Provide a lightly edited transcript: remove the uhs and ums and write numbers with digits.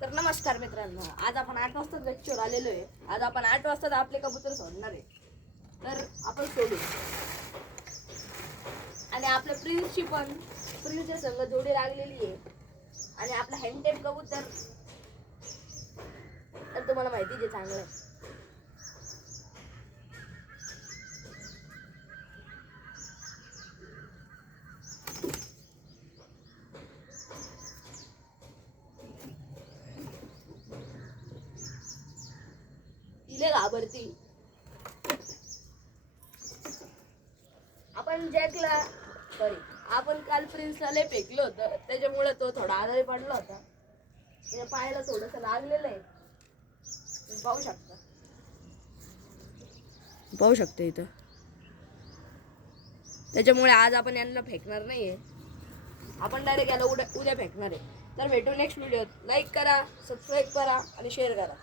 तर नमस्कार मित्रांनो, आज आपण 8 वाजता लेक्चर आलेलो आहे. आज आपण 8 वाजता आपले कबूतर सोडणार आहे. तर आपण सोडू आणि आपल्या प्रिन्सच्या संग जोडी लागलेली आहे. आणि आपला हँडटेप कबूतर तर तुम्हाला माहिती आहे चांगलं आहे. तिले घाबरती. आपण काल प्रिन्सला लय फेकलं होतं, त्याच्यामुळे तो थोडा आजारी पडला होता. त्याच्या पायाला थोडस लागलेलं आहे, पाहू शकता इथं. त्याच्यामुळे आज आपण यांना फेकणार नाहीये, आपण डायरेक्ट याला उद्या फेकणार आहे. तर भेटू नेक्स्ट व्हिडिओत. लाईक करा, सबस्क्राईब करा आणि शेअर करा.